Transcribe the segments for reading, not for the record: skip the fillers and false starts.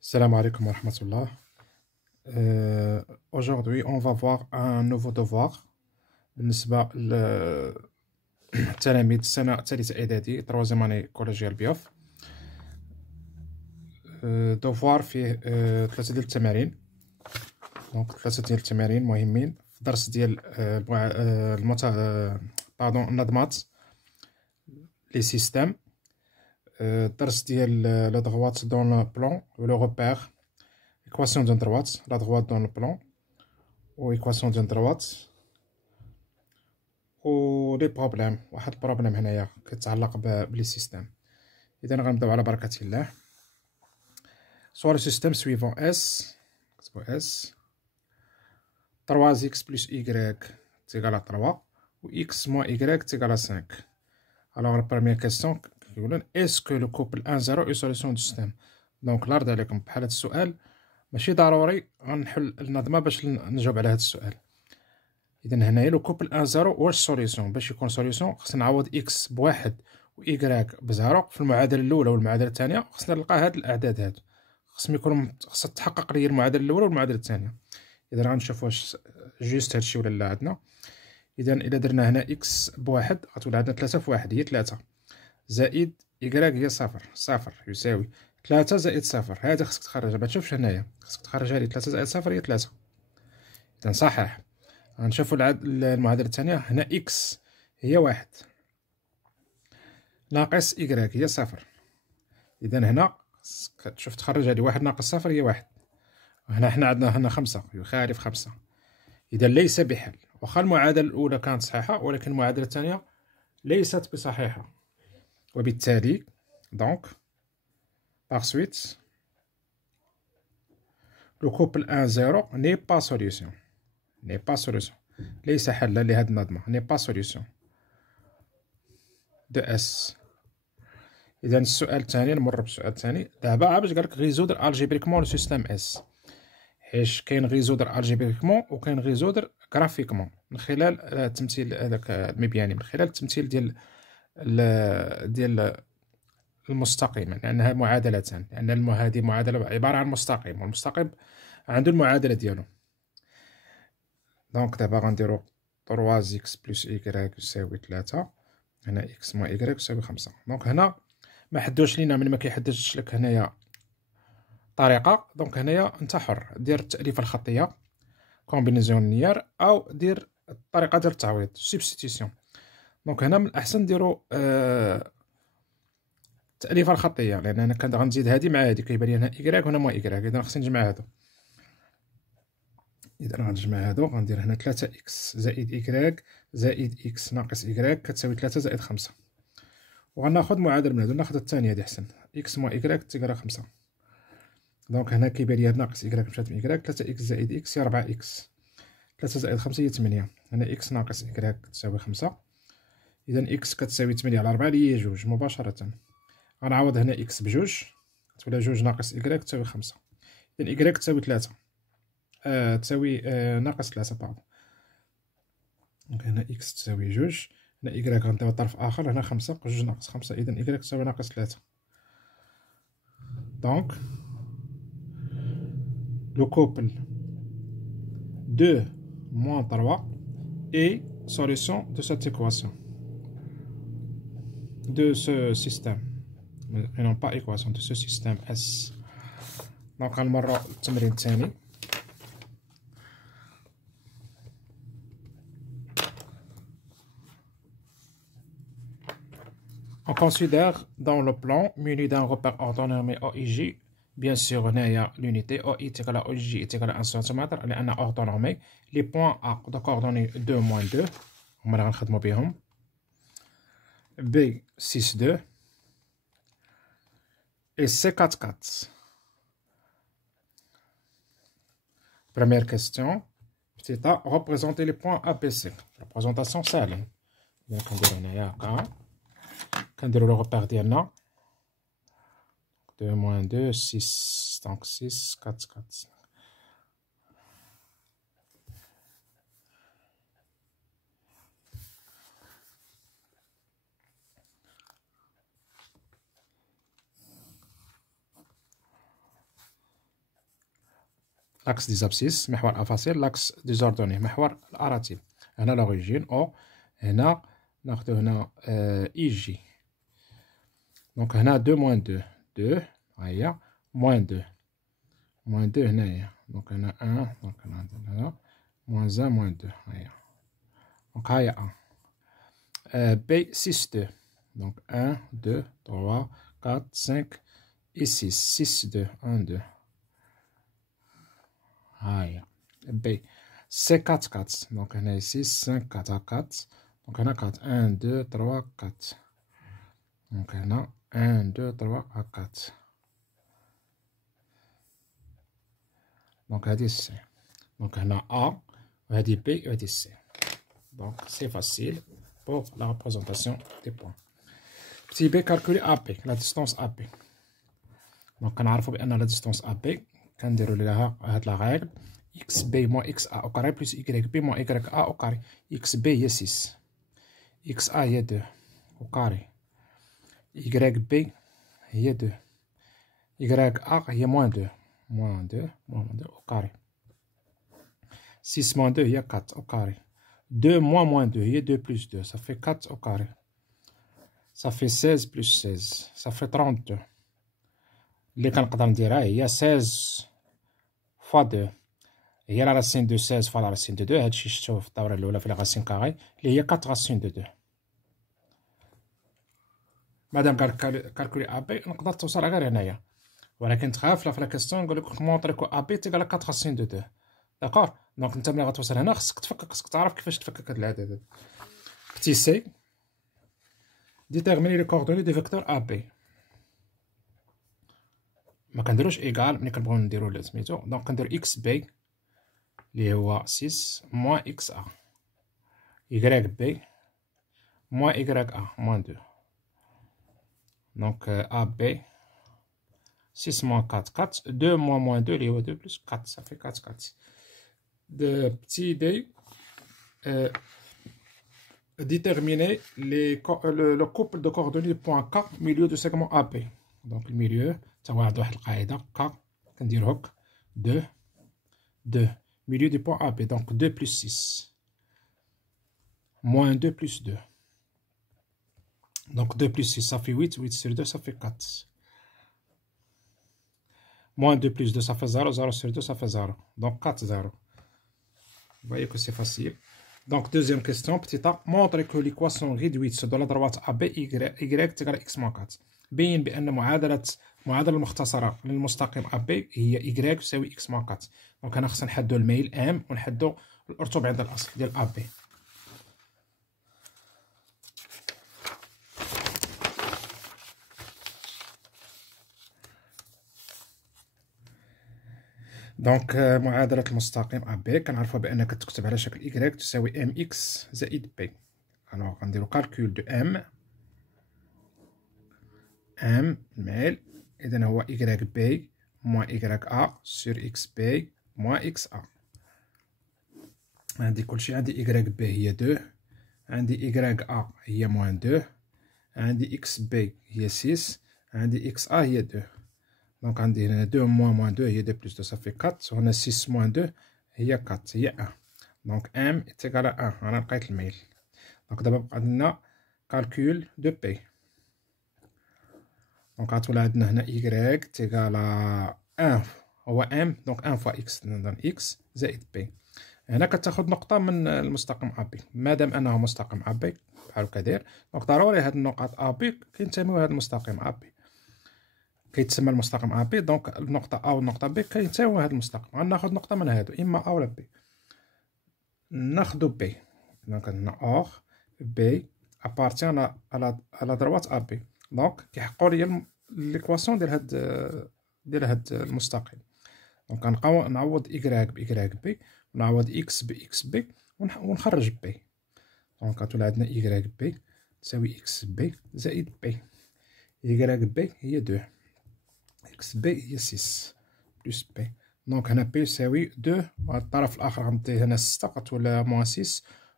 Salam alaikum wa rahmatullah. Aujourd'hui, on va voir un nouveau devoir بالنسبة للتلاميذ السنة الثالثة إعدادي troisième année collégiale بيوف. devoir فيه ثلاثة ديال التمارين. دونك ثلاثة ديال التمارين مهمين في درس ديال النظمات لي سيستيم. درس ديال la droite dans le plan le repère. Équation d'une droite, la droite dans le plan, ou équation d'une droite, و لي بروبليم. واحد البروبليم هنايا كيتعلق بلي سيستيم. اذا غنبداو على بركه الله. سوا لو سيستيم سويفون اس، كتبو اس 3x plus y تيغال à 3 و x moins y تيغال à 5. Alors la première question كيقولون est-ce que le couple 1 0 est solution du système. دونك لارد عليكم بحال هاد السؤال ماشي ضروري غنحل النظمه باش نجاوب على هاد السؤال. اذا هنايا لو كوبل 1 0 واش سوليوشن؟ باش يكون سوليوشن خصنا نعوض اكس بواحد و ايكغيك بزيرو في المعادله الاولى والمعادله الثانيه. خصنا نلقى هاد الاعداد هادو، خصها تحقق لي المعادله الاولى والمعادله الثانيه. اذا غنشوف واش جوست هادشي ولا لا عندنا. اذا الا درنا هنا اكس بواحد غتولي عندنا 3 في 1 هي 3 زائد ايكغيك هي صفر يساوي 3 زائد صفر. هذا خصك تخرجها، ما تشوفش هنايا، خصك تخرجها لي 3 زائد صفر هي 3. اذا صحيح. غنشوفوا المعادله الثانيه. هنا اكس هي 1 ناقص ايكغيك هي 0. اذا هنا كتشوف تخرج هذه 1 ناقص 0 هي 1. وهنا حنا عندنا هنا 5 يخالف 5. اذا ليس بحل. واخا المعادله الاولى كانت صحيحه ولكن المعادله الثانيه ليست بصحيحه، وبالتالي دونك par suite le couple 1 0 n'est pas solution. ليس حلا لهاد النظمة. n'est pas solution de S. إذا السؤال الثاني، نمر بالسؤال الثاني. دابا باش قالك غيزودر الجبريكمون لو سيستيم اس، حيت كاين غيزودر الجبريكمون وكاين غيزودر غرافيكمون من خلال التمثيل هذاك المبياني، من خلال التمثيل ديال المستقيم، لأنها معادلتان. لأن هذه معادلة عبارة عن مستقيم، والمستقيم عنده المعادلة ديالو. دونك دابا غنديرو 3x بلس y يساوي 3. هنا x moins y يساوي 5. دونك هنا ما حدوش لينا، من ما كيحددش لك هنايا طريقة. دونك هنايا انت حر، دير التأليفة الخطية كومبينيزيون لينيير أو دير الطريقة ديال التعويض سبستيتيسيون. دونك هنا من الأحسن ديرو التأليفة الخطية، لأن أنا غنزيد هادي مع هادي كيبان لي هنا y وهنا موان y. إذا خصني نجمع هادو. إذا غنجمع هادو غندير هنا 3x زائد y زائد x ناقص y كتساوي 3 زائد 5. وغناخد معادل من هادو، ناخد الثانية هادي أحسن. x moins y تيقرا 5. دونك هنا كيبان لي هاد ناقص y مشات من y. 3x زائد x هي 4x. 3 زائد 5 هي 8. هنا x ناقص y تساوي 5. إذا x كتساوي 8 على 4 اللي هي 2 مباشرة. غنعوض هنا x بجوج، تولي 2 ناقص y تساوي 5. إذا y تساوي 3 تساوي ناقص 3 باردون. دونك هنا x تساوي 2. هنا y غنديرو طرف آخر، هنا 5 2 ناقص 5. إذا y تساوي ناقص 3. دونك le couple 2 moins 3 est solution de cette équation, de ce système, et non pas équation, de ce système S. دونك غنمرو للتمرين الثاني. On considère dans le plan muni d'un repère orthonormé OIJ. Bien sûr, هنايا l'unité OI est égale à OIJ est égale à 1 cm لأن orthonormé. Les points A de coordonnées 2 moins 2 هما اللي غنخدمو بهم. B 6 2 et C 4 4. Première question. Petit a, représenter les points ABC. Représentation سهلة. Donc كنديرو هنايا هكا، كنديرو لو repère ديالنا 2 moins 2 6. Donc 6 4 4. لاكس دي زابسيس محور افاصيل، لاكس دي زوردوني محور الاراتيب. هنا لوريجين او، هنا ناخدو هنا اي جي. دونك هنا 2 موان 2 2 هاهي موان 2 موان 2 هنايا. دونك هنا 1 دونك هنا موان 1 موان 2 هاهي. دونك هاهي بي 6 2. Donc 1, 2, 3, 4, 5 et 6. 6, 2, 1, 2. Aïe. B. C, 4, 4. Donc on a 6, 5, 4 à 4. Donc on a 4. 1, 2, 3, 4. Donc on a 1, 2, 3 à 4. Donc on a C. Donc on a A, on a B et on a C. Donc c'est facile pour la représentation des points. Petit b, calculer AB, la distance AB. Donc, on a la distance AB. Quand on a la règle, xb moins xa au carré plus yb moins ya au carré. Xb est 6. Xa est 2 au carré. Yb est 2. Ya est moins 2. Moins 2 au carré. 6 moins 2, il y a 4 au carré. 2 moins 2, il y a 2 plus 2. Ça fait 4 au carré. Ça fait 16 plus 16. Ça fait 32. اللي كنقدر نديرها هي 16 فوا 2 هي لا راسين دو 16 فوا لا راسين دو 2. هادشي شفتوه في الدورة الأولى في لا راسين كاري اللي هي 4 راسين دو 2. مادام قال كالكولي أ بي نقدر توصلها غير هنايا، ولكن تخاف في لا كيستيون نقولك مونطري كو أ بي تيقال 4 راسين دو 2. داكور. دونك نتا ملي غتوصل هنا خصك تفكك، خصك تعرف كيفاش تفكك هاد العدد. بتي سي déterminer les coordonnées des vecteurs AB. ما كنديروش ايكال ملي كنبغيو نديرو سميتو. دونك كندير اكس بي اللي هو 6 موان اكس ا، يكراك بي موان يكراك ا موان 2. دونك ا بي 6 موان 4 4 2 موان 2 اللي هو 2 بلس 4 صافي 4 4. de petit d déterminer le couple de coordonnées du point K milieu du segment AB. Donc le milieu ça va avoir la qaïda K كندير هوك 2 2 milieu du point AB. Donc 2 plus 6 moins 2 plus 2. Donc 2 plus 6 ça fait 8, 8 sur 2 ça fait 4. Moins 2 plus 2 ça fait 0, 0 sur 2 ça fait 0. Donc 4 0. Vous voyez que c'est facile. Donc, deuxième question, petit a, montre que l'équation réduite de la droite AB y égale x moins 4. بين بأن معادلة المختصرة للمستقيم AB هي y يساوي x moins 4. دونك هنا خصنا نحدو الميل M ونحدو الأرتب عند الأصل ديال AB. دونك معادلة المستقيم AB كنعرفوها بأنها كتكتب على شكل y تساوي mx زائد b. الوغ غنديرو كالكول دو m الميل إذن هو yb موان ya سور xb موان xa. عندي كلشي، عندي yb هي 2، عندي ya هي موان 2، عندي xb هي 6، عندي xa هي 2. دونك عندي هنا 2 موان 2 هي 2 بلس 2 صافي 4، وهنا 6 موان 2 هي 4 هي 1. دونك ام تيكال 1. انا لقيت الميل. دونك دابا بقى عندنا كالكول دو بي. دونك غتولي عندنا هنا y تيكال 1 هو ام، دونك 1 فوا اكس نضرب اكس زائد بي. هنا كتاخد نقطة من المستقيم ا بي، مادام انه مستقيم ا بي بحال هكا داير، دونك ضروري هاد النقط ا بي كينتميو لهاد المستقيم ا بي، كيتسمى المستقيم ا بي. دونك النقطة ا والنقطة بي كينتميو لهاد المستقيم. غناخد نقطة من هادو، اما ا ولا بي. ناخدو بي. دونك عندنا اور بي ابارتيان على دروات ا بي. دونك كيحققوا ليا ليكواسيون ديال هاد المستقيم. دونك غنبقاو نعوض y بي، ونعوض x بي، ونخرج بي. دونك غتولي عندنا y بي تساوي x بي زائد بي. y بي هي 2، x بي هي 6 بلس بي. دونك هنا بي يساوي 2، وهاد الطرف الآخر غنضي هنا 6 غتولي موان 6،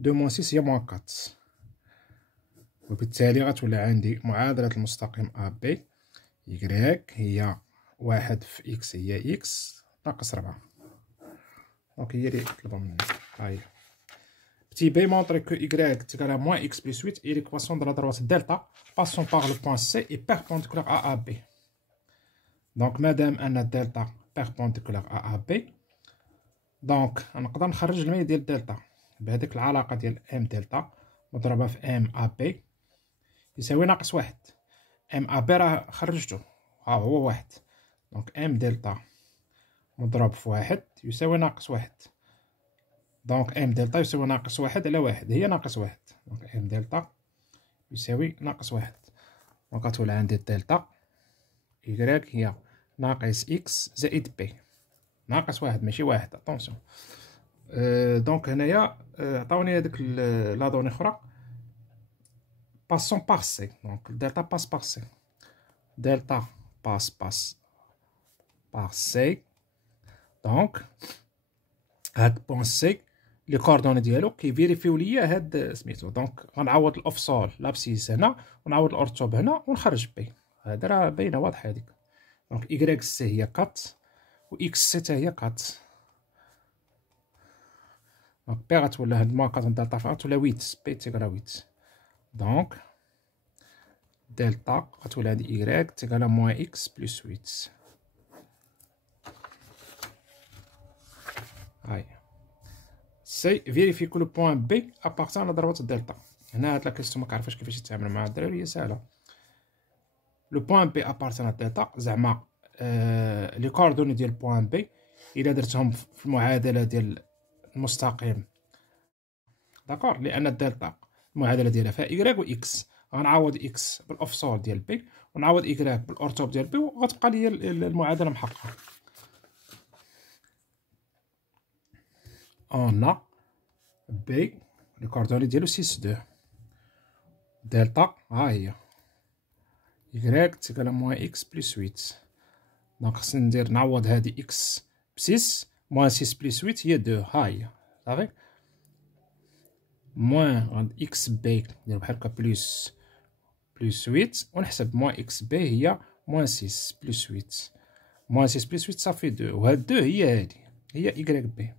2 موان 6 هي موان 4. وبالتالي غتولي عندي معادلة المستقيم ا بي y هي 1 في x هي x ناقص 4. دونك هي اللي طلبوا مني. ها هي petit b montre que y est égal à moins x plus 8 et l'équation de la droite delta passant par le point C est perpendiculaire à AB. Donc madame أن delta perpendiculaire à AB دونك نقدر نخرج الميل ديال دلتا بهذيك العلاقة ديال ام دلتا مضروبة في ام ا بي يساوي ناقص واحد. ام ا بي راه خرجتو ها هو واحد، دونك ام دلتا مضروب في واحد يساوي ناقص واحد. دونك ام دلتا يساوي ناقص واحد على واحد هي ناقص واحد، دونك ام دلتا يساوي ناقص واحد. دونك غتولي عندي دلتا إيكغيك هي ناقص إكس زائد بي ناقص واحد ماشي واحد أطونسيون. دونك هنايا عطاوني هاديك لا دوني أخرى باسون باغ سي. دونك دلتا باس باغ سي، دلتا باس باغ سي. دونك هاد بوان سي لي كوردوني ديالو كيفيريفيو ليا هاد سميتو. دونك غنعوض الأفصول لابسيس هنا ونعوض الأورتوب هنا ونخرج بي. هادا راه باينة واضحة هاديك. دونك إيكغيك سي هي كات و إكس سي تا هي كات. دونك بي غتولي هاد موان كات دلتا غتولي ويت بي تيكالا ويت. دونك دلتا غتولي هادي إيكغيك تيكالا موان إكس بلس ويت. هاهي سي فيريفي كو لو بوان بي أبارتان على ضربة دلتا. هنا هاد لا كيسيون مكعرفاش كيفاش يتعامل مع الدراري هي ساهلة. لو بوان بي أبارتان على دلتا زعما لي كوردوني ديال بوان بي إلا درتهم في المعادلة ديال المستقيم داكور، لأن الدلتا المعادلة ديالها فيها إيكغيك و إكس. غنعوض إكس بالأفصول ديال بي ونعوض إيكغيك بالأورتوب ديال بي وغتبقى ليا المعادلة محققة. أون ا بي لي كوردوني ديالو 6 2 دلتا ها هي إيكغيك تيكالا موان إكس بلس 8. دونك خصني ندير نعوض هادي إكس بسيس موان 6 بلس 8 هي 2 ها هي صافي. موان غاد إكس بي ندير بحال هكا بلس 8 ونحسب موان إكس بي هي موان 6 بلس 8. موان 6 بلس 8 صافي 2 وهاد 2 هي هادي هي إيكغيك بي.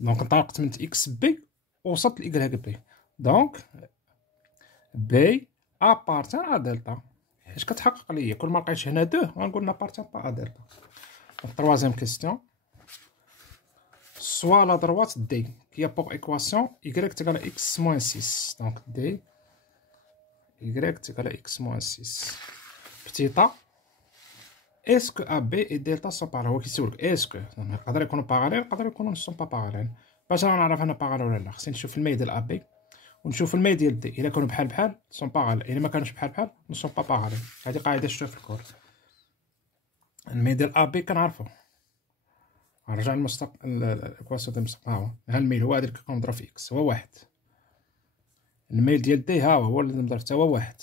دونك انطلقت من إكس بي ووصلت لإيكغيك بي. دونك بي أبارتان أ دلتا حيت كتحقق ليا كل ما لقيتش هنا 2 غنقول نابارتان با أ دلتا. دونك troisième question. Soit la droite D qui a pour équation y égale à x moins 6. Donc D y égale à x moins 6. Petit a. Est-ce que AB et delta sont parallèles؟ هو كيسولك est-ce que يقدر يكونوا parallèles يقدر يكونوا ne sont pas parallèles. باش نعرف انا parallèles ولا لا خصني نشوف الميل ديال AB ونشوف الميل ديال D. إلا كانوا بحال بحال sont parallèles، إلا ما كانوش بحال بحال ne sont pas parallèles. هذه قاعدة شفتها في الكور. الميل ديال AB كنعرفو. نرجع الإكواسيون ديال المستقيم. ها هو ها الميل هو هذا اللي كنكون مضروب في إكس هو واحد. الميل ديال دي ها هو اللي مضروب حتى هو واحد.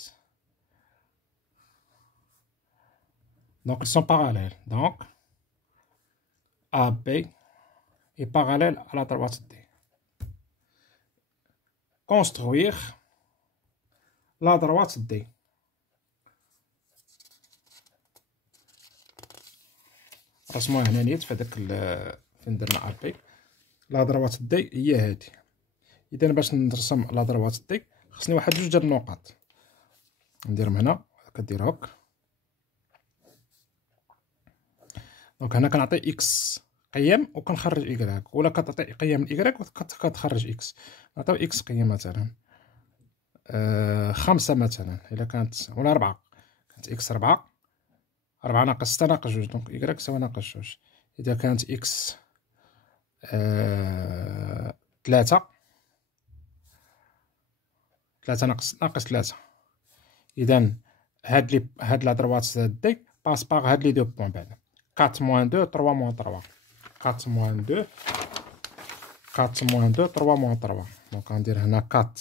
دونك ils sont parallèles. Donc AB est parallèle à la droite D. Construire la droite D. رسموها هنا نيت في هداك فين درنا AB. لا droite D هي هادي. إذا باش نرسم لا droite D خصني واحد جوج ديال النقط نديرهم هنا كدير هاك. دونك هنا كنعطي إكس قيم وكنخرج إيكغيك، ولا كتعطي قيم الإيكغيك وكتخرج إكس. نعطيو إكس قيم مثلا 5 مثلا إلا كانت ولا 4 كانت إكس 4 ناقص 6 ناقص 2 دونك إيكغيك يساوي ناقص 2. إذا كانت إكس 3 ناقص 3. إذا هاد لا دروات دي باس باغ هاد لي دو بوان بعدا 4 moins 2 3 moins 3. 4 moins 2 3 moins 3. دونك غندير هنا 4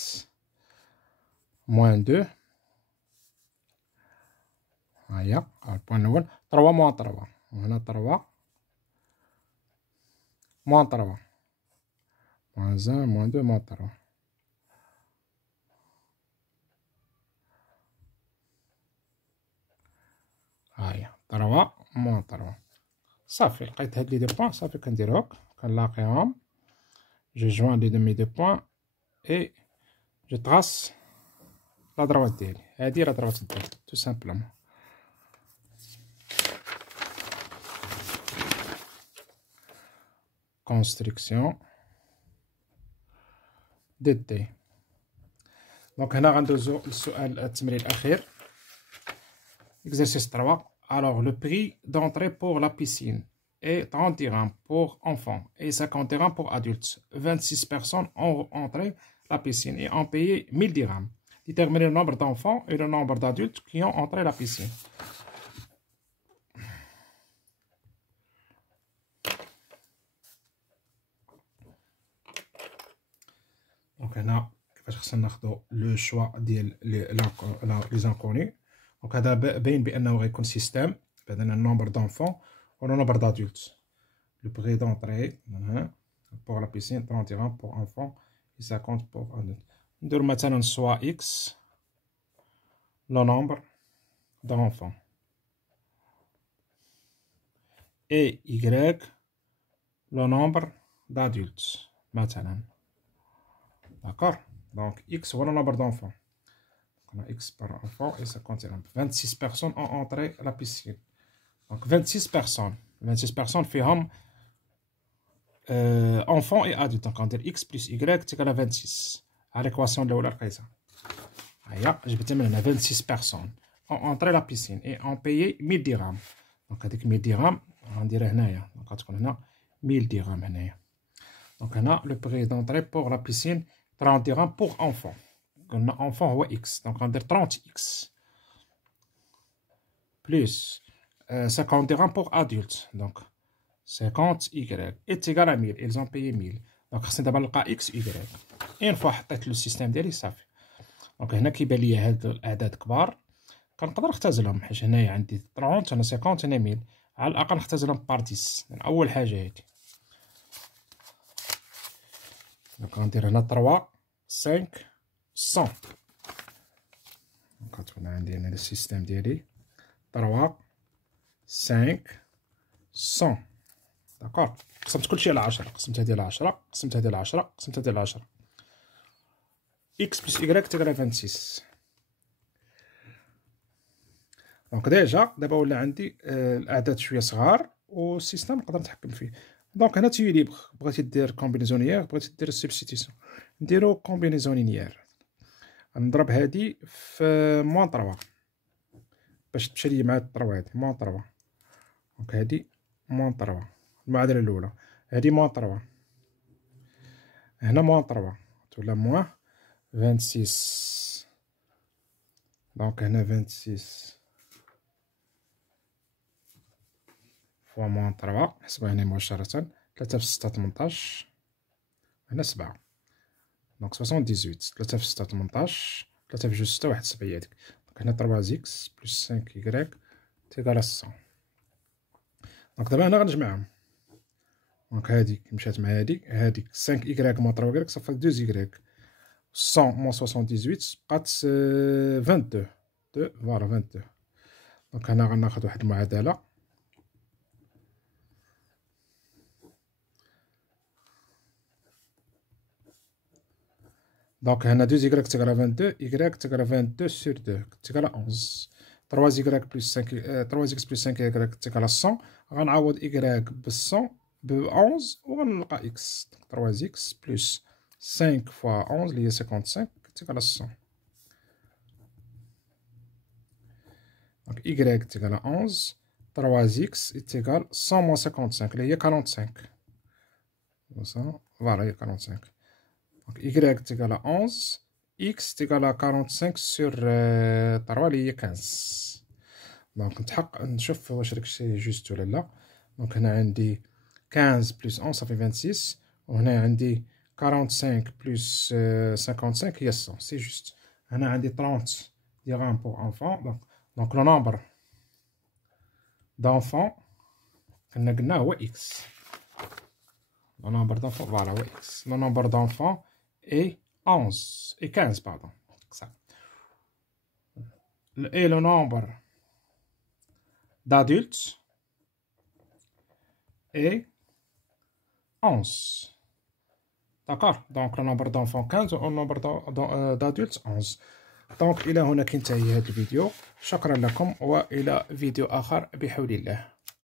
moins 2 ها هي البوان الأول 3 moins 3 وهنا 3 moins 3 moins 1 moins 2 moins 3. ها هي 3 moins 3 صافي لقيت هاد لي دو بوان صافي كندير هوك كنلاقيهم جو جوان لي دو بوان اي جو تغاس لا دروات ديالي هادي لا دروات ديالي تو سامبلومون كونستركسيون دي دي. دونك هنا غندوزو للسؤال التمرين الأخير exercice 3. Alors le prix d'entrée pour la piscine est 30 dirhams pour enfants et 50 dirhams pour adultes. 26 personnes ont entré la piscine et ont payé 1000 dirhams. Déterminez le nombre d'enfants et le nombre d'adultes qui ont entré la piscine. Donc هنا كيفاش خصنا ناخدو لو شوا ديال لي زانكوني. دونك هذا باين بانه غيكون سيستيم بعدين النومبر دونفون و النومبر دادولت. لو بري دونطري pour la piscine 30 dirhams pour enfants et 50 pour adultes. ندير مثلا سوا x le nombre d'enfants et y le nombre d'adultes مثلا. D'accord? Donc x هو le nombre d'enfants. On a x par enfant et 50 dirhams. 26 personnes ont entré à la piscine. Donc 26 personnes. 26 personnes فيهم enfants et adultes. Donc on dit x plus y égale à 26. À l'équation الأولى لقيتها. هيا جبت من هنا 26 personnes ont entré à la piscine et ont payé 1000 dirhams. Donc هذيك 1000 dirhams غنديرها هنايا. Donc غتكون هنا 1000 dirhams هنايا. Donc هنا le prix d'entrée pour la piscine 30 dirhams pour enfants. قلنا enfant هو x. Donc غندير 30x plus 50 dirhams pour adultes. Donc 50y est égal à 1000. Ils ont payé 1000. Donc خصني دابا نلقى x y. اون فوا حطيت لو السيستيم ديالي صافي. دونك هنا كيبان ليا هاد الاعداد كبار كنقدر نختزلهم حيت هنايا عندي 30 هنا 50 هنا 1000. على الاقل نختزلهم بار 10. يعني اول حاجه هادي. دونك غندير هنا 3 5 100. دونك غتكون عندي هنا السيستيم ديالي 3 5 100. داكور. قسمت كلشي على 10. قسمت هادي على 10 قسمت هادي على 10 قسمت هادي على 10. x plus y تقرا 26. دونك دابا ولا عندي الاعداد شويه صغار والسيستم نقدر نتحكم فيه. دونك هنا تي ليبر. بغيتي دير كومبينيزونيير بغيتي دير سبستيتيسيون نديرو كومبينيزونيير. نضرب هادي في موان 3 باش تمشي لي مع 3 هادي موان 3. دونك هادي موان 3 المعادله الاولى. هادي موان 3 هنا موان 3 تولى موان 26. دونك هنا 26 فوا موان 3 نحسبها هنا مباشرة 3 في 6 18 هنا 7. دونك 78. 3 في 6 18 3 في جوج 6 71 هاديك. دونك هنا 3 زيكس بلس 5 y تيغال 100. دونك دابا هنا غنجمعهم. دونك هاديك مشات مع هاديك 5 y موان 3 y صافي 2 y 100 moins 78 بقات 22 فوالا 22. دونك هنا غناخد واحد المعادلة. دونك هنا 2 y تقرا 22 y تقرا 22 sur 2 تقرا 11. 3 y plus 5 3 x plus 5 y تقرا 100. غنعوض y ب 100 ب 11 وغنلقى x. 3 x plus 5 fois 11 اللي هي 55 تقرا 100. دونك y تقرا 11 3 x تقرا 100 moins 55 اللي هي 45. فوالا هي 45. دونك y تقرا 11 x تقرا 45 sur 3 اللي هي 15. دونك نتحقق نشوف واش داكشي جوست ولا لا. دونك هنا عندي 15 بلس 11 صافي 26 وهنا عندي 45 plus 55 هي 100 سي جوست. هنا عندي 30 dirhams pour enfant. donc le nombre d'enfants قلنا هو x. le nombre d'enfants voilà هو x. le nombre d'enfants est 11 et 15 pardon. ça et le nombre d'adultes et 11. D'accord. Donc le nombre d'enfants 15 و le nombre d'adultes 11. دونك إلى هنا كنتهي هذا الفيديو. شكرا لكم وإلى فيديو آخر بحول الله.